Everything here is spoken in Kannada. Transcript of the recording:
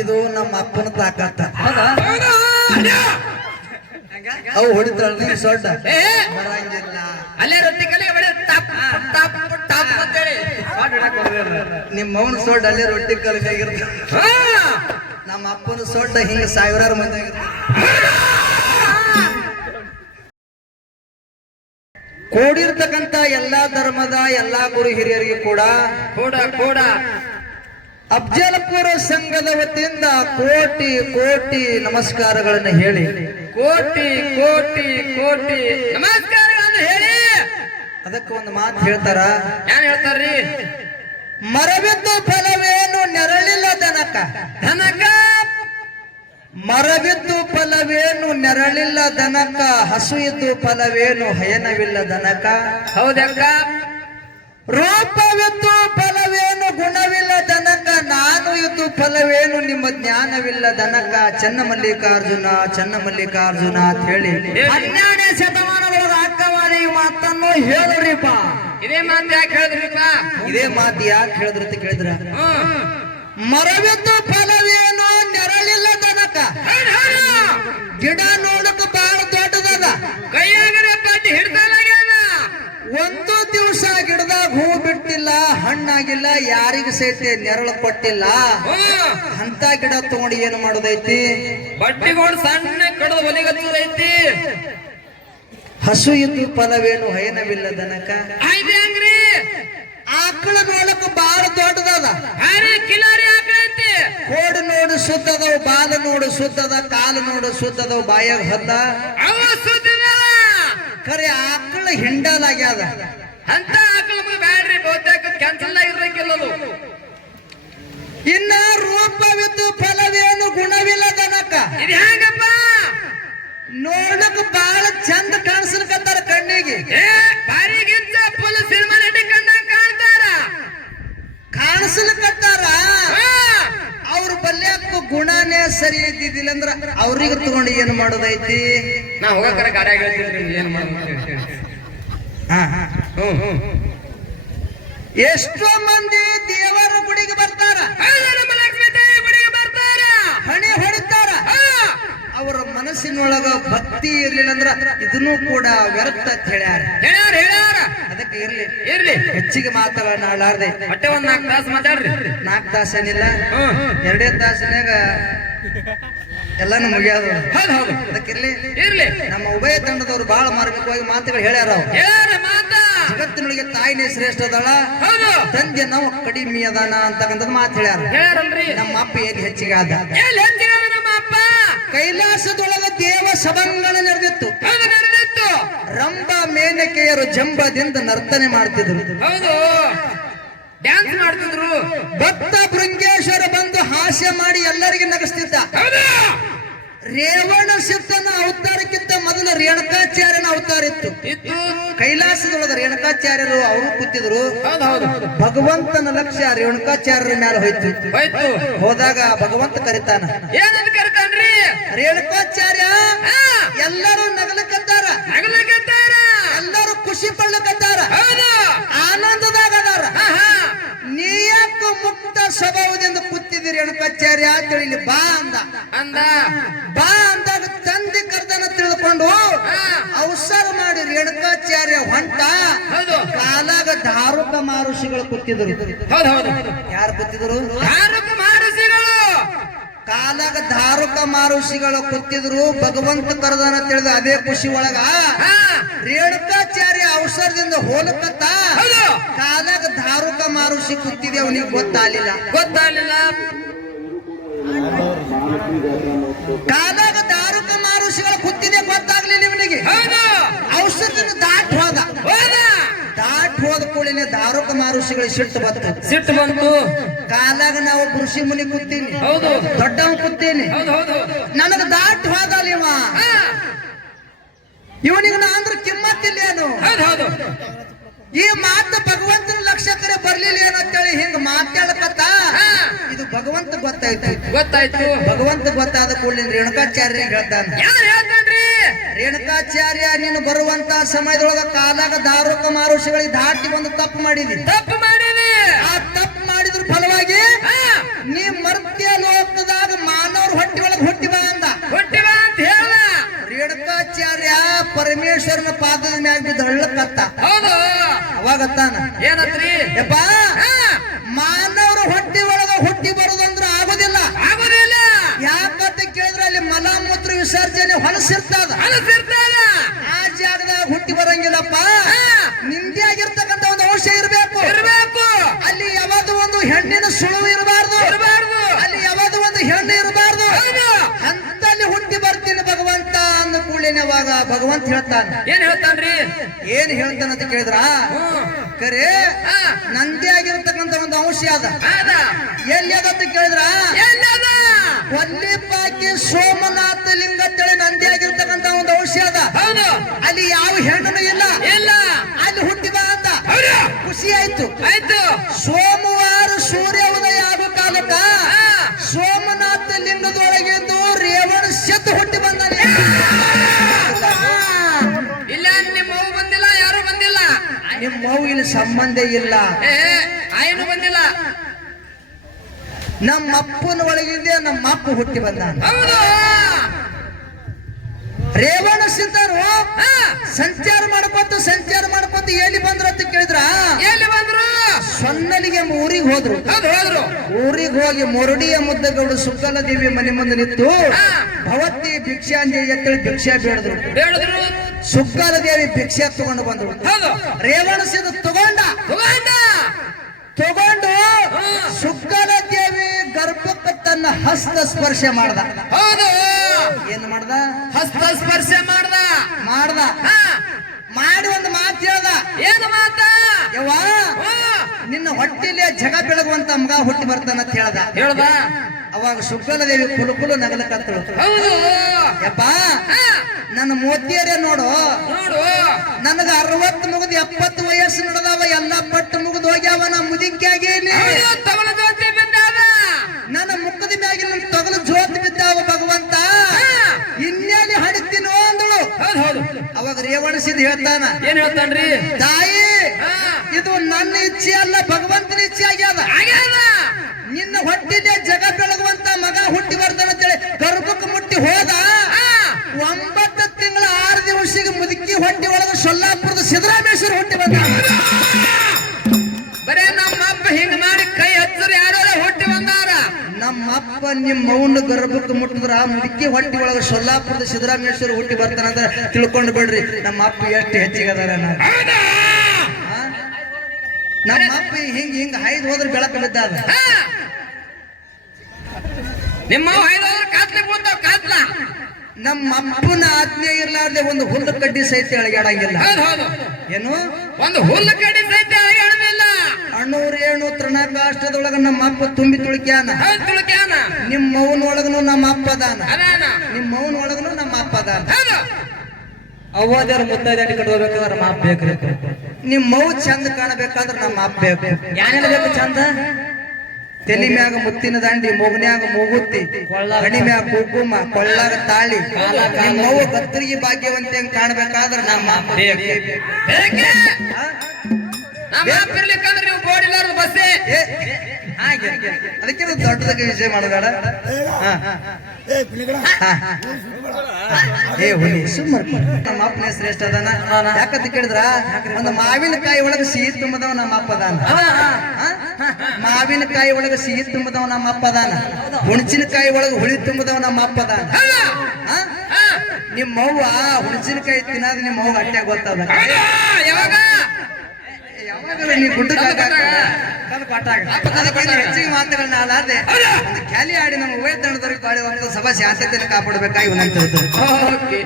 ಇದು ನಮ್ಮ ಅಪ್ಪನ ತಾಕತ್ತ. ಅವು ಹೊಡಿತಾಳ ನೀ ಸೊಡ್ಡ? ಬರಂಗಿಲ್ಲ. ಅಲ್ಲೇ ರೊಟ್ಟಿ ಕಲಿಗೆ ಬಡ ಅಂತೇಳಿ. ನಿಮ್ಮ ಮೌನ ಸೊಡ್ಡ ಅಲ್ಲೇ ರೊಟ್ಟಿ ಕಲ್ಕಾಗಿರ್ತ ಹಾ. ನಮ್ಮ ಅಪ್ಪನ ಸೊಡ್ಡ ಹಿಂಗ ಸಾವಿರಾರು ಮಂದಿ ಆಗಿರ್ತಾರ. ಕೂಡಿರ್ತಕ್ಕಂತ ಎಲ್ಲಾ ಧರ್ಮದ ಎಲ್ಲಾ ಗುರು ಹಿರಿಯರಿಗೆ ಕೂಡ ಕೂಡ ಕೂಡ. ಅಫ್ಜಲ್ಪುರ ಸಂಘದ ವತಿಯಿಂದ ಕೋಟಿ ಕೋಟಿ ನಮಸ್ಕಾರಗಳನ್ನು ಹೇಳಿ. ಕೋಟಿ ಕೋಟಿ ಕೋಟಿ ನಮಸ್ಕಾರಗಳನ್ನು ಹೇಳಿ. ಅದಕ್ಕೆ ಒಂದು ಮಾತು ಹೇಳ್ತಾರ? ಏನ್ ಹೇಳ್ತಾರ್ರಿ? ಮರವಿದ್ದು ಫಲವೇನು ನೆರಳಿಲ್ಲ ದನಕ. ದನಕ? ಮರವಿದ್ದು ಫಲವೇನು ನೆರಳಿಲ್ಲ ದನಕ. ಹಸು ಇದ್ದು ಫಲವೇನು ಹಯನವಿಲ್ಲ ದನಕ. ಹೌದಕ್ಕ? ರೂಪವಿದ್ದು ಫಲವೇನು ಗುಣವಿಲ್ಲ ಫಲವೇನು ನಿಮ್ಮ ಜ್ಞಾನವಿಲ್ಲ ದನಕ? ಚನ್ನ ಮಲ್ಲಿಕಾರ್ಜುನ ಚನ್ನ ಮಲ್ಲಿಕಾರ್ಜುನ ಅಂತ ಹೇಳಿ ಹನ್ನೆರಡನೇ ಶತಮಾನದೊಳಗ ಅಕ್ಕವಾದ ಈ ಮಾತನ್ನು ಹೇಳಿದ್ರಿಪ್ಪ ಇದೇ ಮಾತು ಯಾಕೆ ಹೇಳಿದ್ರಿಪ್ಪ? ಇದೇ ಮಾತು ಯಾಕೆ ಹೇಳಿದ್ರ ಅಂತ ಕೇಳಿದ್ರ? ಮರವಿದ್ದು ಫಲವೇನು ನೆರಳಿಲ್ಲ ದನಕ. ಗಿಡ ನೋಡಕ್ ಬಹಳ ದೊಡ್ಡದದ. ಒಂದು ದಿವಸ ಗಿಡದಾಗ ಹೂ ಬಿಟ್ಟಿಲ್ಲ ಹಣ್ಣಾಗಿಲ್ಲ ಯಾರಿಗ ಸೇತಿ ನೆರಳು ಕೊಟ್ಟಿಲ್ಲ. ಅಂತ ಗಿಡ ತಗೊಂಡು ಏನು ಮಾಡೋದೈತಿ? ಬಟ್ಟಿಗೊಂಡು ಸಣ್ಣ ಕಡದ ಒಲಿಗತ್ತೈತಿ ಹಸು ಇದ್ದು ಫಲವೇನು ಹಯನವಿಲ್ಲ ದನಕ. ಹೆಂಗ್ರಿ? ಆಕಳ ನೋಡಕ್ ಬಹಳ ದೊಡ್ಡದದ. ಹಾಕೈತಿ ಕೋಡು ನೋಡು ಸುತ್ತದವ್ ಬಾಲ ನೋಡು ಸುತ್ತದ ಕಾಲು ನೋಡು ಸುತ್ತದವ್ ಬಾಯಾಗ ಹದ್ದ. ಕರೆ ಆಕಳ ಹಿಂಡಲಾಗ್ಯಾದ ಅಂತ ಆಕಳ ಬೇಡ್ರಿ ಬ್ಯಾಡ್ರಿ ಬಹುತೇಕ ಕ್ಯಾನ್ಸಲ್ ಆಗಿರ್ಬೇಕಿಲ್ಲದು ಇನ್ನ ರೂಪವಿದ್ದು ಫಲವೇನು ಗುಣವಿಲ್ಲದನಕ ಇದು ಹೆಂಗಪ್ಪ? ನೋಡಕ್ ಬಹಳ ಚಂದ ಕಾಣಿಸ್ಲಿಕತ್ತಾರ ಕಣ್ಣಿಗೆ. ಬಾರಿಗಿಂತ ಫುಲ್ ಸಿನಿಮಾ ನಟಿ ಕಣ್ಣಾಗ ಕಾಣ್ತಾರ. ಕಾಣಿಸ್ಲಿಕತ್ತಾರ? ಅವ್ರ ಬಲ್ಯಾಕ ಗುಣನೇ ಸರಿ ಇದ್ದಿದ್ದಿಲ್ಲ ಅಂದ್ರ ಅವ್ರಿಗೆ ತಗೊಂಡು ಏನು ಮಾಡೋದೈತಿ? ನಾ ಹೋಗಕ್ಕಾರ ಗಾಡಿ ಹೇಳ್ತಿದ್ರಿ ಏನ್ ಮಾಡ್ಬೇಕು ಹಾ, ಹಾ. ಎಷ್ಟೋ ಮಂದಿ ದೇವರ ಗುಡಿಗೆ ಬರ್ತಾರ. ಗುಡಿಗೆ ಬರ್ತಾರ ಹಣೆ ಹೊಡಿತಾರ. ಅವರ ಮನಸ್ಸಿನೊಳಗ ಭಕ್ತಿ ಇರ್ಲಿಲ್ಲ ಅಂದ್ರ ಇದನ್ನು ಕೂಡ ವ್ಯರ್ಥ ಅಂತ ಹೇಳ್ಯಾರ. ಹೇಳ್ಯಾರ ಹೇಳ್ಯಾರ? ಅದಕ್ಕೆ ಇರ್ಲಿ. ಇರ್ಲಿ. ಹೆಚ್ಚಿಗೆ ಮಾತುಗಳನ್ನ ಆಡಾರ್ದೆ ಮತ್ತೆ ಒಂದ್ ನಾಲ್ಕು ತಾಸು ಮಾತಾಡ್ರಿ. ನಾಲ್ಕು ತಾಸ ಏನಿಲ್ಲ ಎರಡೇ ತಾಸಿನಾಗ ಎಲ್ಲಾನು ಮುಗಿಯೋದು. ಹೌದು ಹೌದು. ಅದಕ್ಕಿರ್ಲಿ ಇರ್ಲಿ. ನಮ್ಮ ಉಭಯ ತಂಡದವ್ರು ಬಹಳ ಮಾರ್ಮಿಕವಾಗಿ ಮಾತುಗಳು ಹೇಳ್ಯಾರ ಅವ್ರು. ಹೇಳ್ಯಾರ ಮಾತಾ. ಜಗತ್ತಿನೊಳಗೆ ತಾಯಿನೇ ಶ್ರೇಷ್ಠ ಅದಳ. ತಂದೆ ನಾವು ಕಡಿಮೆ ಅದಾನ ಅಂತಕ್ಕಂಥದ್ದು ಮಾತು ಹೇಳ್ಯಾರ. ನಮ್ಮ ಅಪ್ಪ ಏನ್ ಹೆಚ್ಚಿಗೆ ಆದ? ಕೈಲಾಸದೊಳಗ ದೇವ ಸಭಂಗಣ ನಡೆದಿತ್ತು ರಂಭ ಮೇನಕೆಯರು ಜಂಬದಿಂದ ನರ್ತನೆ ಮಾಡ್ತಿದ್ರು. ಹೌದು. ಡ್ಯಾನ್ಸ್ ಮಾಡ್ತಿದ್ರು. ಭಕ್ತ ಬೃಂಗೇಶ್ವರ ಬಂದು ಹಾಸ್ಯ ಮಾಡಿ ಎಲ್ಲರಿಗೆ ನಗಿಸ್ತಿದ್ದ. ರೇವಣ ಶಕ್ತನ ಅವತಾರಕ್ಕಿಂತ ಮೊದಲು ರೇಣುಕಾಚಾರ್ಯನ ಅವತಾರ ಇತ್ತು. ಕೈಲಾಸದೊಳಗ ರೇಣುಕಾಚಾರ್ಯರು ಅವರು ಕೂತಿದ್ರು. ಭಗವಂತನ ಲಕ್ಷ್ಯ ರೇಣುಕಾಚಾರ್ಯರ ಮೇಲೆ ಹೋಯ್ತು. ಹೋಯ್ತು. ಹೋದಾಗ ಭಗವಂತ ಕರಿತಾನ ಏನಂತ ಕರಿತಾನ್ರಿ? ರೇಣುಕಾಚಾರ್ಯ ಎಲ್ಲರೂ ನಗಲಕತ್ತಾರ. ನಗಲಕತ್ತಾರ. ಎಲ್ಲರೂ ಖುಷಿ ಪಡ್ಲಕತ್ತಾರ. ಆನಂದದಾಗ ಅದಾರ ಹಾ ಮುಕ್ತ ಸ್ವಭಾವದಿಂದ ಕೂತಿದ್ದೀರಿ ರೇಣುಕಾಚಾರ್ಯ ಅಂತೇಳಿ ಇಲ್ಲಿ ಬಾ ಅಂದ. ಅಂದ. ಬಾ ಅಂದಾಗ ತಂದೆ ಕರ್ದನ ತಿಳ್ಕೊಂಡು ಅವಸರ ಮಾಡಿ ರೇಣುಕಾಚಾರ್ಯ ಹೊಂಟ. ಕಾಲಾಗ ಧಾರುಕ ಮಾರುಷಿಗಳು ಕೂತಿದ್ರು. ಯಾರು ಕೂತಿದ್ರು? ಧಾರುಕ ಮಾರುಷಿಗಳು. ಕಾಲಾಗ ಧಾರುಕ ಮಾರುಷಿಗಳು ಕೂತಿದ್ರು. ಭಗವಂತ ಕರ್ದನ ತಿಳಿದ ಅದೇ ಖುಷಿ ಒಳಗ ರೇಣುಕಾಚಾರ್ಯ ಅವಸರದಿಂದ ಹೋಲಕತ್ತ ಕಾದಾಗ ಕಾಲಾಗ ಧಾರುಕ ಮಾರುಷಿ ಸಿಕ್ಕುತ್ತಿದೆ ಅವನಿಗೆ ಗೊತ್ತಾಗಲಿಲ್ಲ. ಗೊತ್ತಾಗಲಿಲ್ಲ. ಕಾಲಾಗ ಧಾರುಕ ಮಾರುಷಿಗಳು ಕೂತಿದೆ ಗೊತ್ತಾಗ್ಲಿಲ್ಲ ಇವನಿಗೆ. ಔಷಧದಿಂದ ದಾಟ್ ಹೋದ. ಹೌದ. ದಾಟ್ ಹೋದ ಕೂಡಲೇ ಧಾರುಕ ಮಾರುಷಿಗಳು ಸಿಟ್ಟು ಬಂತು. ಸಿಟ್ಟು ಬಂತು. ಕಾಲಾಗ ನಾವು ಋಷಿ ಮುನಿ ಕೂತೀನಿ. ಹೌದು. ದೊಡ್ಡವ ಕೂತೀನಿ. ನನಗ ದಾಟ್ ಹೋದ ಇವನಿಗೆ ನಾ ಅಂದ್ರೆ ಕಿಮ್ಮತ್ತಿಲ್ಲ ಏನು ಹೌದು ಹೌದು. ಈ ಮಾತು ಭಗವಂತನ ಲಕ್ಷಕರೇ ಬರ್ಲಿಲ್ಲ ಏನಂತೇಳಿ ಹಿಂಗ ಮಾತಾಡಕತ್ತ. ಇದು ಭಗವಂತ ಗೊತ್ತಾಯ್ತು. ಗೊತ್ತಾಯ್ತು. ಭಗವಂತ ಗೊತ್ತಾದ ಕೂಡಲೇ ರೇಣುಕಾಚಾರ್ಯ ಹೇಳ್ತಾನೆ. ರೇಣುಕಾಚಾರ್ಯ ನೀನು ಬರುವಂತ ಸಮಯದೊಳಗ ಕಾಲಾಗ ದಾರುಕ ಮಾರುಷಗಳಿಗೆ ದಾಟಿ ಒಂದು ತಪ್ಪು ಮಾಡಿದಿ. ತಪ್ಪು ಮಾಡೀನಿ ಪಾದದ ಮ್ಯಾಗ ಬಿದ್ದ ಹಳ್ಳಕ್ಕತ್ತ ಹೌದು. ಅವಾಗತ್ತಾನ ಏನತ್ರಿ? ಯಪ್ಪ ಮಾನವರು ಹೊಟ್ಟಿ ಒಳಗ ಹುಟ್ಟಿ ಬರೋದಂದ್ರ ಆಗೋದಿಲ್ಲ. ಆಗೋದಿಲ್ಲ. ಯಾಕಂತ ಕೇಳಿದ್ರೆ ಅಲ್ಲಿ ಮಲಮೂತ್ರ ವಿಸರ್ಜನೆ ಹೊಲಸಿರ್ತದ. ಆ ಜಾಗದಾಗ ಹುಟ್ಟಿ ಬರಂಗಿಲ್ಲಪ್ಪ. ನಿಂದೆ ಆಗಿರ್ತಕ್ಕಂಥ ಒಂದು ಅಂಶ ಇರಬೇಕು. ಇರಬೇಕು. ಅಲ್ಲಿ ಯಾವಾಗ ಒಂದು ಹೆಣ್ಣಿನ ಸುಳುವು ಇರಬಾರ್ದು ಇರಬಾರ್ದು ಅಲ್ಲಿ ಯಾವ್ದು ಒಂದು ಹೆಣ್ಣು ಇರಬಾರ್ದು ಹೌದು ಅಂತಲ್ಲಿ ಹುಟ್ಟಿ ಬರ್ತೀನಿ ಭಗವಂತ ಕೂಡಲೇನೆವಾಗ ಭಗವಂತ ಹೇಳ್ತಾನ. ಏನ್ ಹೇಳ್ತಾನ್ರಿ? ಏನ್ ಹೇಳ್ತಾನ ಅಂತ ಕೇಳಿದ್ರ? ಕರೆ ನಂದೇ ಆಗಿರತಕ್ಕಂತ ಒಂದು ಅಂಶ ಅದ. ಎಲ್ಲಿ ಅದ ಅಂತ ಕೇಳಿದ್ರ? ಎಲ್ಲದ? ಸೋಮನಾಥ ಸೋಮನಾಥ ತಳಿ ನಂದಿ ಆಗಿರ್ತಕ್ಕಂತ ಒಂದು ಅಂಶ ಅದ. ಅಲ್ಲಿ ಯಾವ ಹೆಣ್ಣು ಇಲ್ಲ. ಇಲ್ಲ. ಅಲ್ಲಿ ಹುಟ್ಟಿ ಬಾ ಅಂತ ಖುಷಿ ಆಯ್ತು. ಆಯ್ತು. ಸೋಮವಾರ ಇಲ್ಲಿ ಸಂಬಂಧ ಇಲ್ಲ. ಆಯ್ನು ಬಂದಿಲ್ಲ. ನಮ್ಮ ಅಪ್ಪನ ಒಳಗಿಂದ ನಮ್ಮ ಅಪ್ಪ ಹುಟ್ಟಿ ಬಂದ ರೇವಣ ಸಿದ್ಧರು ಸಂಚಾರ ಮಾಡ್ಕೊತ ಸಂಚಾರ ಮಾಡ್ಕೊತ ಎಲ್ಲಿ ಬಂದ್ರು ಅಂತ ಕೇಳಿದ್ರ? ಎಲ್ಲಿ ಬಂದ್ರು? ಸೊನ್ನಲಿಗೆ ಊರಿಗೆ ಹೋದ್ರು. ಹೌದು ಹೋದ್ರು. ಊರಿಗೆ ಹೋಗಿ ಮೊರಡಿಯ ಮುದ್ದಗೌಡು ಸುಕ್ಕಲ ದೇವಿ ಮನೆ ಮುಂದೆ ನಿಂತು ಭವತಿ ಭಿಕ್ಷಾಂಜಿ ಎತ್ತಳಿ ಭಿಕ್ಷಾ ಬೇಡಿದ್ರು. ಹೇಳಿದ್ರು ಸುಕ್ಕಲ ದೇವಿ ಭಿಕ್ಷೆ ತಗೊಂಡು ಬಂದ್ರು ರೇವಣ ಸಿದ್ಧ ತಗೊಂಡ. ತಗೊಂಡ. ಸುಕ್ಕಲ ದೇವಿ ಗರ್ಭಕ್ಕೆ ತನ್ನ ಹಸ್ತ ಸ್ಪರ್ಶ ಮಾಡ್ದ. ಹೌದು. ಏನ್ ಮಾಡ್ದ? ಹಸ್ತ ಸ್ಪರ್ಶ ಮಾಡ್ದ. ಮಾಡ್ದ. ಮಾಡಿ ಒಂದು ಮಾತು ಹೇಳ್ದ. ಏನು ಮಾತ? ಯವ್ವ ನಿನ್ನ ಹೊಟ್ಟಿಲೆ ಜಗ ಬೆಳಗುವಂತ ಮಗ ಹುಟ್ಟಿ ಬರ್ತಾನ ಅಂತ ಹೇಳ್ದ. ಹೇಳ್ದ. ಅವಾಗ ಸುಕ್ಕಲ ದೇವಿ ಕುಲು ಕುಲು ನಗಲಕತ್ತಳು ಹೌದು. ಯಪ್ಪ ನನ್ನ ಮೋತಿಯರೇ ನೋಡು. ನೋಡು. ನನಗ ಅರವತ್ತು ಮುಗಿದ ಎಪ್ಪತ್ತು ವಯಸ್ಸು ನಡೆದವ ಎಲ್ಲ ಪಟ್ಟು ಮುಗಿದು ಹೋಗ್ಯಾವ ನಾ ಮುದಿಕ್ಕಾಗಿ ನನ್ನ ಮುಖದ ಮ್ಯಾಗಿನ ತೊಗಲು ಜೋತ್ ಬಿದ್ದಾವ ಭಗವಂತ. ಇನ್ನೇಲಿ ಹಡಿತೀನೋ ಅಂದಳು. ಅವಾಗ ರೇವಣಸಿದ್ ಹೇಳ್ತಾನ ಏನ್ ಹೇಳ್ತಾನ್ರಿ? ತಾಯಿ ಇದು ನನ್ನ ಇಚ್ಛೆ ಅಲ್ಲ ಭಗವಂತನ ಇಚ್ಛೆ ಆಗ್ಯಾದ. ಆಗ್ಯಾದ. ನಿನ್ನ ಹೊಟ್ಟಿದೆ ಜಗ ಬೆಳಗುವಂತ ಮಗ ಹುಟ್ಟಿ ಬರ್ತಾನ ಅಂತೇಳಿ ಗರ್ಭಕ್ಕೆ ಮುಟ್ಟಿ ಹೋದ ಒಂಬತ್ತು ತಿಂಗಳ ಆರು ದಿವಸಿಗೆ ಮುದುಕಿ ಹೊಟ್ಟಿ ಒಳಗೆ ಸೊಲ್ಲಾಪುರದ ಸಿದ್ದರಾಮೇಶ್ವರ ಹುಟ್ಟಿ ಬಂದ. ಬರೇ ನಮ್ಮ ಅಪ್ಪ ಹಿಂಗ್ ಮಾಡಿ ಕೈ ಹಚ್ಚರು ಯಾರು ಹೊಟ್ಟಿ ಬಂದಾರ. ನಮ್ಮ ಅಪ್ಪ ನಿಮ್ಮ ಮೌನ ಗರ್ಭಕ್ಕೆ ಮುಟ್ಟಿದ್ರ ಮುದುಕಿ ಹೊಟ್ಟಿ ಒಳಗೆ ಸೊಲ್ಲಾಪುರದ ಸಿದ್ದರಾಮೇಶ್ವರ ಹುಟ್ಟಿ ಬರ್ತಾನಂತ ತಿಳ್ಕೊಂಡು ಬಿಡ್ರಿ. ನಮ್ಮ ಅಪ್ಪ ಎಷ್ಟು ಹೆಚ್ಚಿಗೆ ಅದಾರ ನಾವು ಹೌದಾ? ನಮ್ಮ ಅಪ್ಪ ಹಿಂಗ್ ಹಿಂಗ್ ಹಾಯ್ದು ಹೋದ್ರೆ ಬೆಳಕ ಬಿದ್ದಾದ. ಹಾ. ನಿಮ್ಮ ಕಾತ್ಲಿಕ್ ಬಂದಾವ್ ಕಾತ್ಲ ನಮ್ಮ ಅಪ್ಪನ ಆಜ್ಞೆ ಇರ್ಲಾರ್ದೆ ಒಂದು ಹುಲ್ಲು ಕಡ್ಡಿ ಸಹಿತ ಅಳಗಾಡಂಗಿಲ್ಲ ಏನು? ಒಂದು ಹುಲ್ಲು ಕಡ್ಡಿ ಸಹಿತ ಅಳಗಾಡಲಿಲ್ಲ ಅಣ್ಣೂರ್ ಏನು ತೃಣಕಾಷ್ಟದೊಳಗ ನಮ್ಮ ಅಪ್ಪ ತುಂಬಿ ತುಳಿಕ್ಯಾನ. ತುಳುಕ್ಯಾನ. ನಿಮ್ಮ ಮೌನ ಒಳಗನು ನಮ್ಮ ಅಪ್ಪ ಅದಾನ. ನಿಮ್ಮ ಮೌನ ಒಳಗನು ನಮ್ಮ ಅಪ್ಪ ಅದಾನ. ಹೌದು ಅವ್ವಾದ್ಯಾರ ಮುತ್ತೈದಾಟಿ ಕಟ್ಕೋಬೇಕಾದ್ರೆ ಮಾಪ್ ಬೇಕ್ರಿ ನಿಮ್ಮ ಮೌ ಚಂದ ಕಾಣಬೇಕಾದ್ರ ನಮ್ಮ ಮಾಪ್ ಬೇಕು. ಯಾನೆಲ್ಲ ಬೇಕು ಚಂದ? ತೆಲಿ ಮ್ಯಾಗ ಮುತ್ತಿನ ದಾಂಡಿ ಮೋಗನ್ಯಾಗ ಮೂಗುತ್ತಿ ಹಣಿ ಮ್ಯಾಗ ಕುಂಕುಮ ಕೊಳ್ಳಾಗ ತಾಳಿ. ನಿಮ್ಮ ಮೌ ಕತ್ತರಿಗೆ ಭಾಗ್ಯವಂತೆ ಹಂಗ್ ಕಾಣ್ಬೇಕಾದ್ರ ನಮ್ಮ ಮಾಪ್ ಬೇಕು. ನೀವು ಬೋಡಿಲಾರ್ದು ಬಸ್ಸೇ? ಏ, ಹಾಗೆ. ಅದಕ್ಕೆ ದೊಡ್ಡದಾಗ ವಿಜಯ ಮಾಡಬೇಡ. ಹಾ. ಏ ಹುಲಿ ಸುಮ್ಮನೆ ನಮ್ಮ ಅಪ್ಪನ ಹೆಸರು ಎಷ್ಟು ಅದಾನ. ಯಾಕಂತ ಕೇಳಿದ್ರ? ಒಂದು ಮಾವಿನಕಾಯಿ ಒಳಗ ಸಿಹಿ ತುಂಬದವ ನಮ್ಮ ಅಪ್ಪ ಅದಾನ. ಹಾ? ಮಾವಿನಕಾಯಿ ಒಳಗ ಸಿಹಿ ತುಂಬದವ ನಮ್ಮ ಅಪ್ಪ ಅದಾನ. ಹುಣಸಿನಕಾಯಿ ಒಳಗ ಹುಳಿ ತುಂಬದವ ನಮ್ಮ ಅಪ್ಪ ಅದಾನ. ನಿಮ್ಮ ಅವ್ವ ಹುಣಸಿನಕಾಯಿ ತಿನ್ನೋದು ನಿಮ್ಮ ಅವ್ವ ಅಟ್ಟೆ ಗೊತ್ತದ. ಹೆಚ್ಚಿಗೆ ಮಾತುಗಳನ್ನ ಅಲ್ಲಾದೆ ಒಂದು ಕ್ಯಾಲಿ ಆಡಿ ನಮ್ಮ ಉಭಯ ತಂಡದವ್ರಿಗೆ ಒಂದು ಸಭಾ ಶಾಂತತೆಯನ್ನು ಕಾಪಾಡಬೇಕಾಗಿ ವಿನಂತಿ ಓಕೆ.